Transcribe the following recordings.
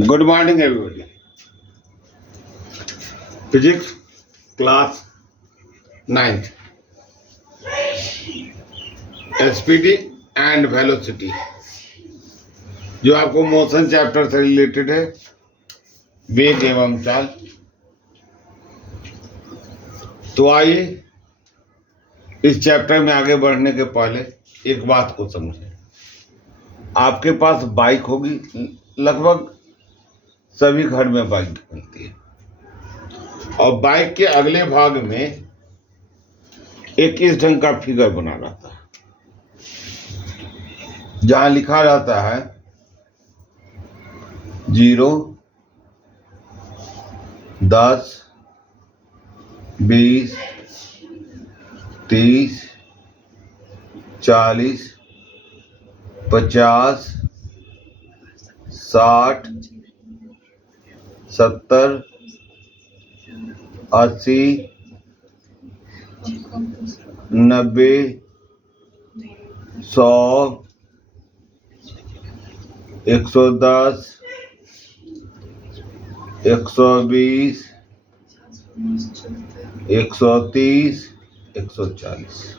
Good morning, everybody. Physics class 9th. Speed and velocity जो आपको motion chapter से related है, वेग एवं चाल। तो आइए इस चैप्टर में आगे बढ़ने के पहले एक बात को समझें। आपके पास बाइक होगी, लगभग सभी घर में बाइक मिलती है, और बाइक के अगले भाग में एक इस ढंग का फिगर बना रहता है जहां लिखा रहता है 0, 10, 20, 30, 40, 50, 60, 70, 80, 90, 100, 110, 120, 130, 140,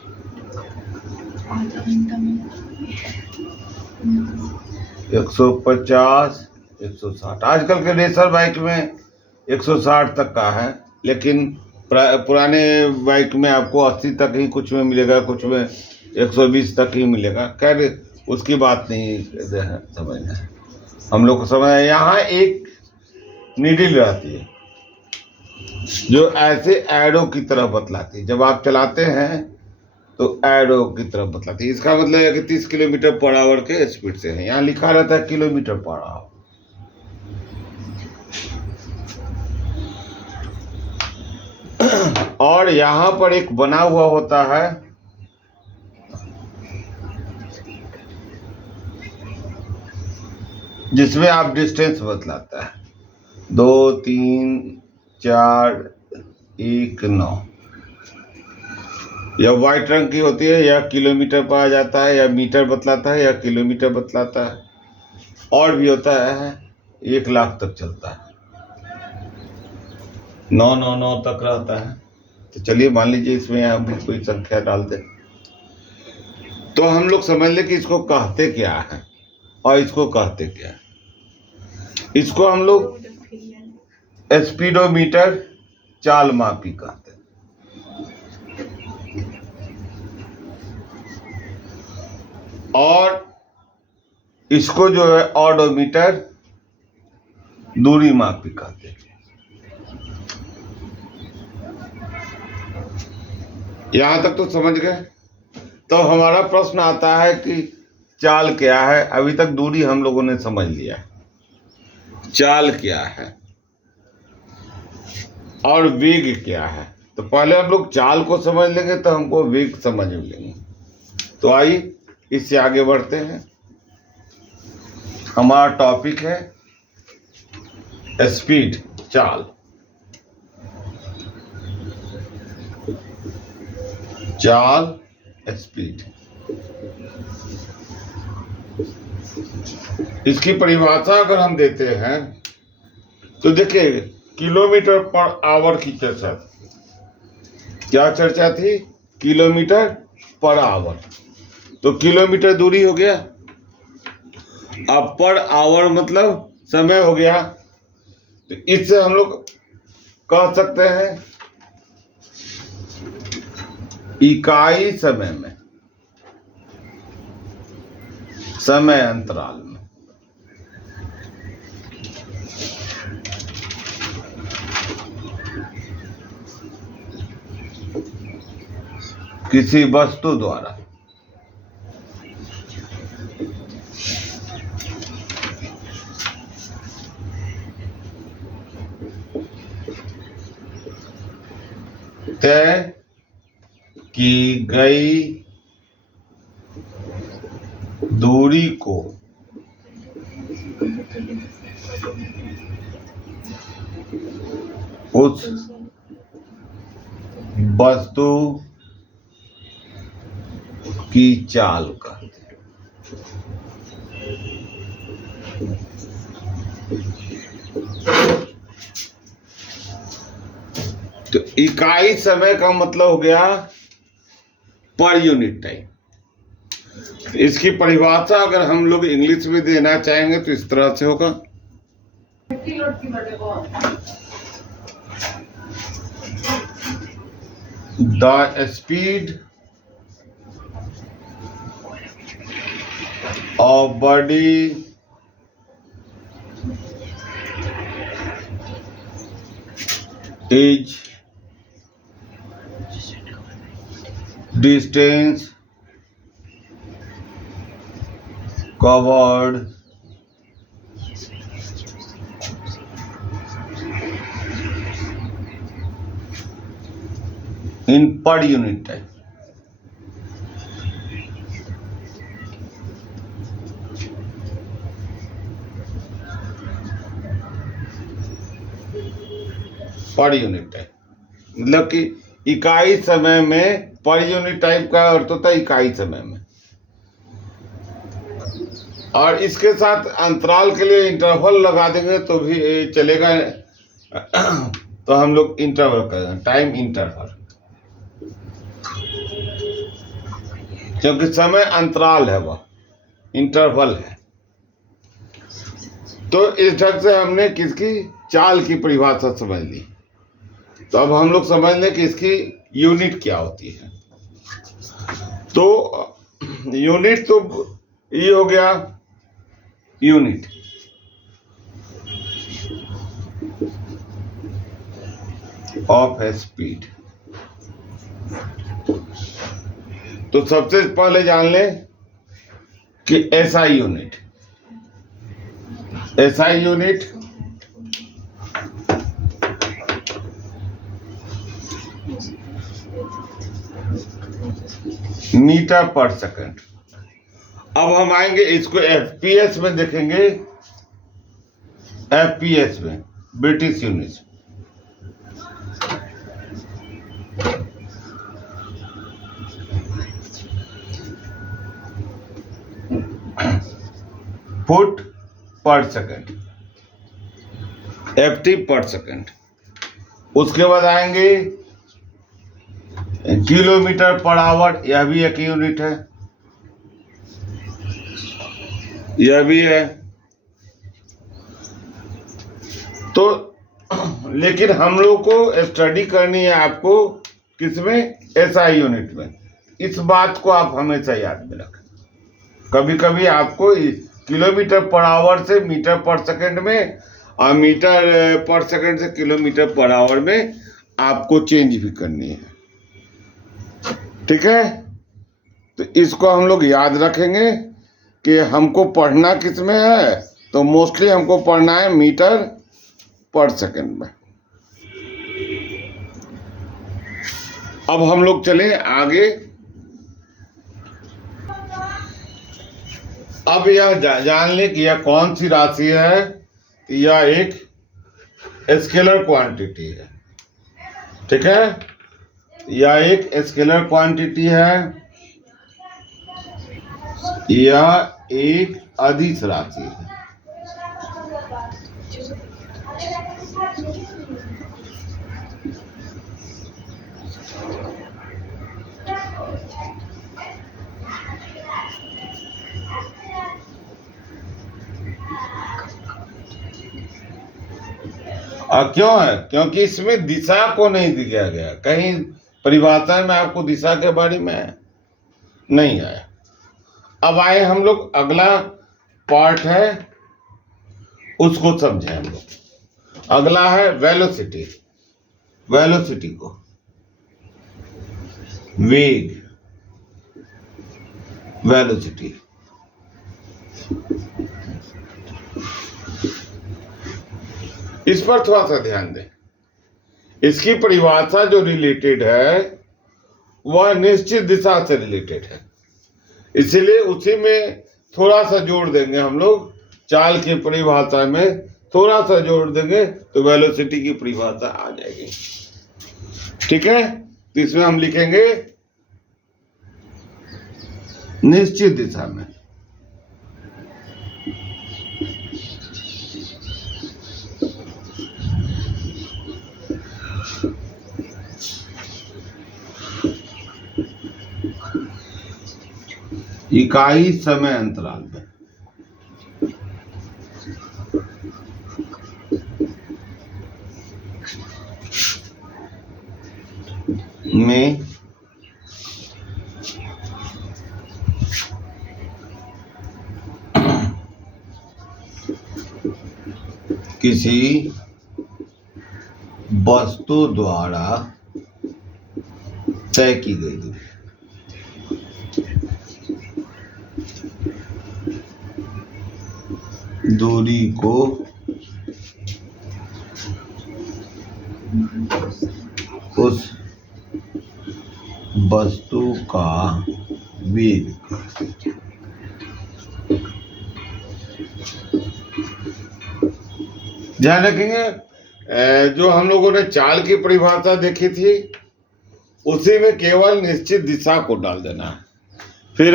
150, 160। आजकल के रेसर बाइक में 160 तक का है, लेकिन पुराने बाइक में आपको 80 तक ही कुछ में मिलेगा, कुछ में 120 तक ही मिलेगा। खैर उसकी बात नहीं समझना है, हम लोग को समझना है। यहाँ एक नीडल रहती है जो ऐसे एरो की तरह बतलाती है। जब आप चलाते हैं तो एरो की तरफ बतलाती है। इसका मतलब है कि 30 किलोमीटर पर आवर के स्पीड से है। यहाँ लिखा रहता है किलोमीटर पर आवर। और यहाँ पर एक बना हुआ होता है जिसमें आप डिस्टेंस बतलाता है 2, 3, 4, 1, 9। यह व्हाइट रंग की होती है, या किलोमीटर पर आ जाता है, या मीटर बतलाता है, या किलोमीटर बतलाता है। और भी होता है 1 लाख तक चलता है, 999 तक रहता है। तो चलिए मान लीजिए इसमें आप भी कोई संख्या डाल दें, तो हम लोग समझ लें कि इसको कहते क्या है और इसको कहते क्या है। इसको हम लोग स्पीडोमीटर, चाल मापी कहते हैं। और इसको जो है ऑडोमीटर, दूरी मापी कहते हैं। यहां तक तो समझ गए। तो हमारा प्रश्न आता है कि चाल क्या है। अभी तक दूरी हम लोगों ने समझ लिया, चाल क्या है और वेग क्या है। तो पहले हम लोग चाल को समझ लेंगे तो हमको वेग समझ लेंगे। तो आइए इससे आगे बढ़ते हैं। हमारा टॉपिक है स्पीड, चाल। चाल, स्पीड। इसकी परिभाषा अगर हम देते हैं तो देखिए, किलोमीटर पर आवर की चर्चा, क्या चर्चा थी? Kilometre per hour. तो किलोमीटर दूरी हो गया, अब पर आवर मतलब समय हो गया। तो इससे हम लोग कह सकते हैं इकाई समय में, समय अंतराल में। किसी वस्तु द्वारा तय की गई दूरी को उस वस्तु की चाल कहते हैं। तो इकाई समय का मतलब हो गया पर यूनिट टाइम। इसकी परिभाषा अगर हम लोग इंग्लिश में देना चाहेंगे तो इस तरह से होगा, the speed of body is distance covered in per unit time। Per unit time मतलब कि इकाई समय में, पर यूनिट टाइम का अर्थ होता है इकाई समय में। और इसके साथ अंतराल के लिए इंटरवल लगा देंगे तो भी चलेगा। तो हम लोग इंटरवल करेंगे, टाइम इंटरवल, क्योंकि समय अंतराल है, वह इंटरवल है। तो इस ढंग से हमने किसकी चाल की परिभाषा समझ ली। तो अब हम लोग समझ लें कि इसकी यूनिट क्या होती है। तो यूनिट तो ये हो गया यूनिट। Of speed. तो सबसे पहले जान लें कि SI unit, SI unit metre per second. अब हम आएंगे इसको एफपीएस में देखेंगे, एफपीएस में British unit. Foot per second, FT per second. उसके बाद आएंगे किलोमीटर पर आवर, यह भी एक यूनिट है, यह भी है। तो लेकिन हम लोग को स्टडी करनी है आपको किसमें, एसआई यूनिट में। इस बात को आप हमेशा याद में रखें। कभी कभी आपको किलोमीटर पर आवर से मीटर पर सेकंड में और मीटर पर सेकंड से किलोमीटर पर आवर में आपको चेंज भी करनी है, ठीक है। तो इसको हम लोग याद रखेंगे कि हमको पढ़ना किस में है, तो मोस्टली हमको पढ़ना है मीटर पर सेकंड में। अब हम लोग चले आगे। अब यह जान ले कि यह कौन सी राशि है। यह एक स्केलर क्वांटिटी है, ठीक है। यह एक स्केलर क्वांटिटी है, यह एक अदिश राशि है। और क्यों है, क्योंकि इसमें दिशा को नहीं दिया गया, कहीं परिभाषा में आपको दिशा के बारे में नहीं आया। अब आए हम लोग, अगला पार्ट है उसको समझे हम लोग। अगला है वेलोसिटी। वेलोसिटी को वेग, वेलोसिटी। इस पर थोड़ा सा ध्यान दें। इसकी परिभाषा जो रिलेटेड है वह निश्चित दिशा से रिलेटेड है, इसीलिए उसी में थोड़ा सा जोड़ देंगे हम लोग। चाल की परिभाषा में थोड़ा सा जोड़ देंगे तो वेलोसिटी की परिभाषा आ जाएगी, ठीक है। तो इसमें हम लिखेंगे निश्चित दिशा में, इकाई समय अंतराल में किसी वस्तु द्वारा तय की गई दूरी को उस वस्तु का वेग ध्यान रखेंगे। जो हम लोगों ने चाल की परिभाषा देखी थी उसी में केवल निश्चित दिशा को डाल देना है। फिर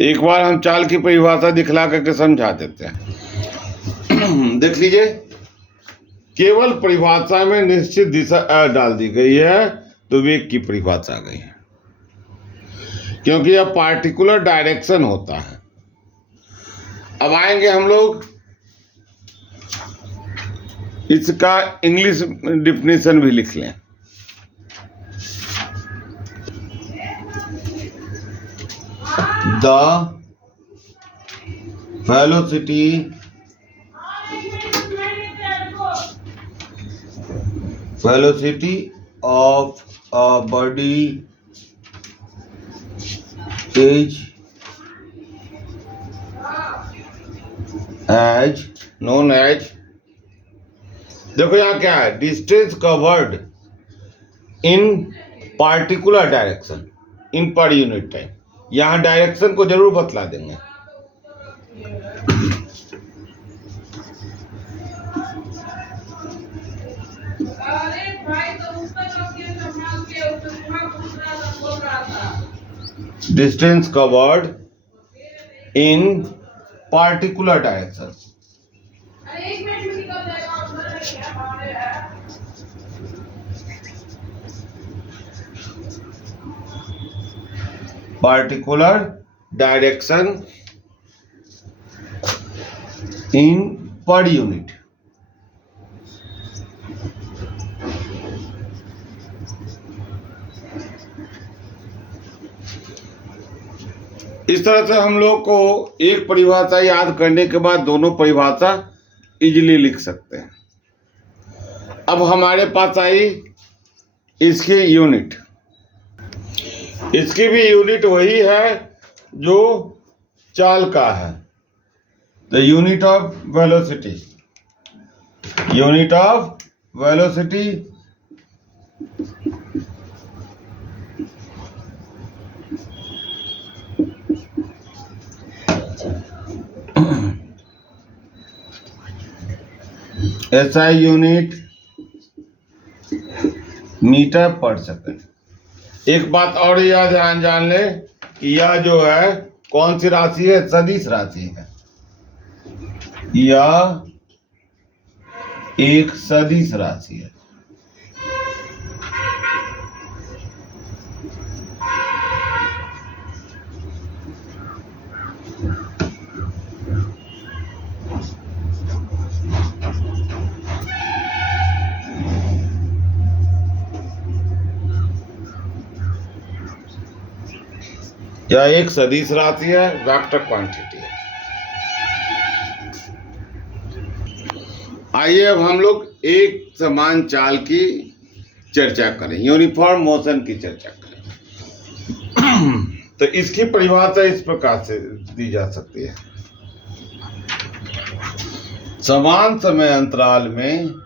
एक बार हम चाल की परिभाषा दिखला करके समझा देते हैं। देख लीजिए, केवल परिभाषा में निश्चित दिशा डाल दी गई है तो वेग की परिभाषा आ गई है, क्योंकि यह पार्टिकुलर डायरेक्शन होता है। अब आएंगे हम लोग, इसका इंग्लिश डिफिनेशन भी लिख लें। The velocity of a body is known as, देखो यहाँ क्या है, distance covered in particular direction in per unit time. यहाँ डायरेक्शन को जरूर बतला देंगे। Distance covered in particular direction, particular direction in per unit। इस तरह से हम लोग को एक परिभाषा याद करने के बाद दोनों परिभाषा इजीली लिख सकते हैं। अब हमारे पास आई इसकी यूनिट। इसकी भी यूनिट वही है जो चाल का है, the unit of velocity. Unit of velocity SI unit metre per second. एक बात और यह ध्यान जान ले कि यह जो है कौन सी राशि है, सदिश राशि है। यह एक सदिश राशि है। यह एक सदिश राशि है, वेक्टर क्वांटिटी है। आइए अब हम लोग एक समान चाल की चर्चा करें, यूनिफॉर्म मोशन की चर्चा करें। तो इसकी परिभाषा इस प्रकार से दी जा सकती है। समान समय अंतराल में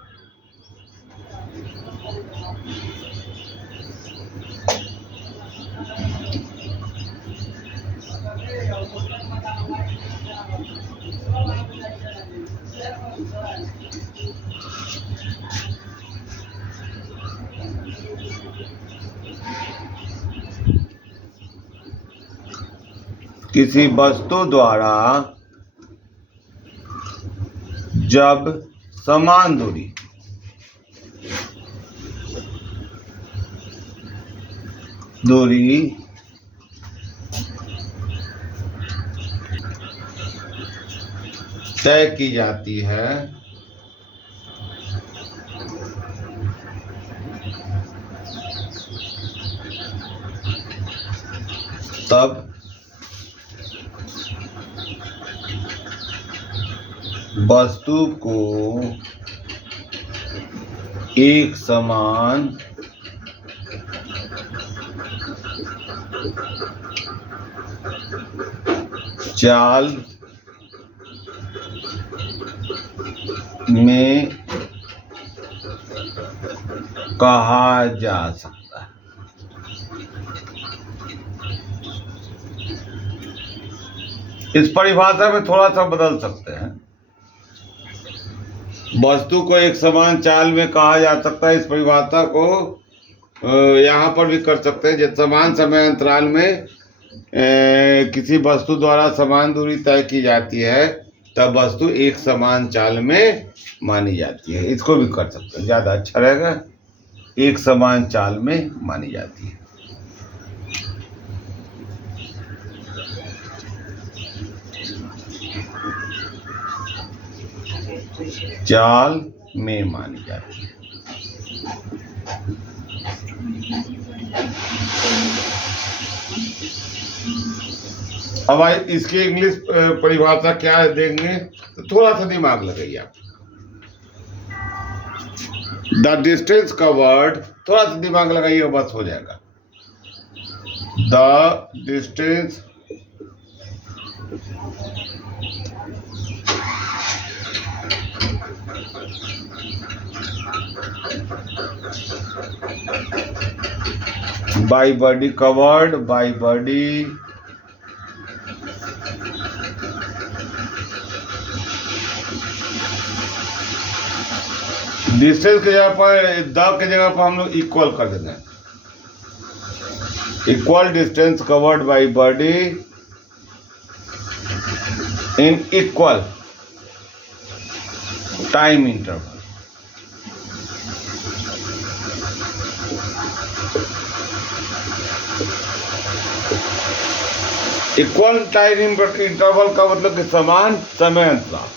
किसी वस्तु द्वारा जब समान दूरी तय की जाती है तब वस्तु को एक समान चाल में कहा जा सकता है। इस परिभाषा में थोड़ा सा बदल सकते हैं। वस्तु को एक समान चाल में कहा जा सकता है, इस परिभाषा को यहाँ पर भी कर सकते हैं। जब समान समय अंतराल में किसी वस्तु द्वारा समान दूरी तय की जाती है तब वस्तु एक समान चाल में मानी जाती है। इसको भी कर सकते हैं, ज़्यादा अच्छा रहेगा। एक समान चाल में मानी जाती है। चाल में मानी जाती है। अब इसकी इंग्लिश परिभाषा क्या है देंगे तो थोड़ा सा दिमाग लगाइए आप। द डिस्टेंस कवर्ड, थोड़ा सा दिमाग लगाइए बस हो जाएगा। The distance by body covered by body distance की जगह पर द की जगह पर हम लोग इक्वल कर देंगे। Equal distance covered by body in equal time interval. Equal time interval का मतलब कि समान समय अंतराल।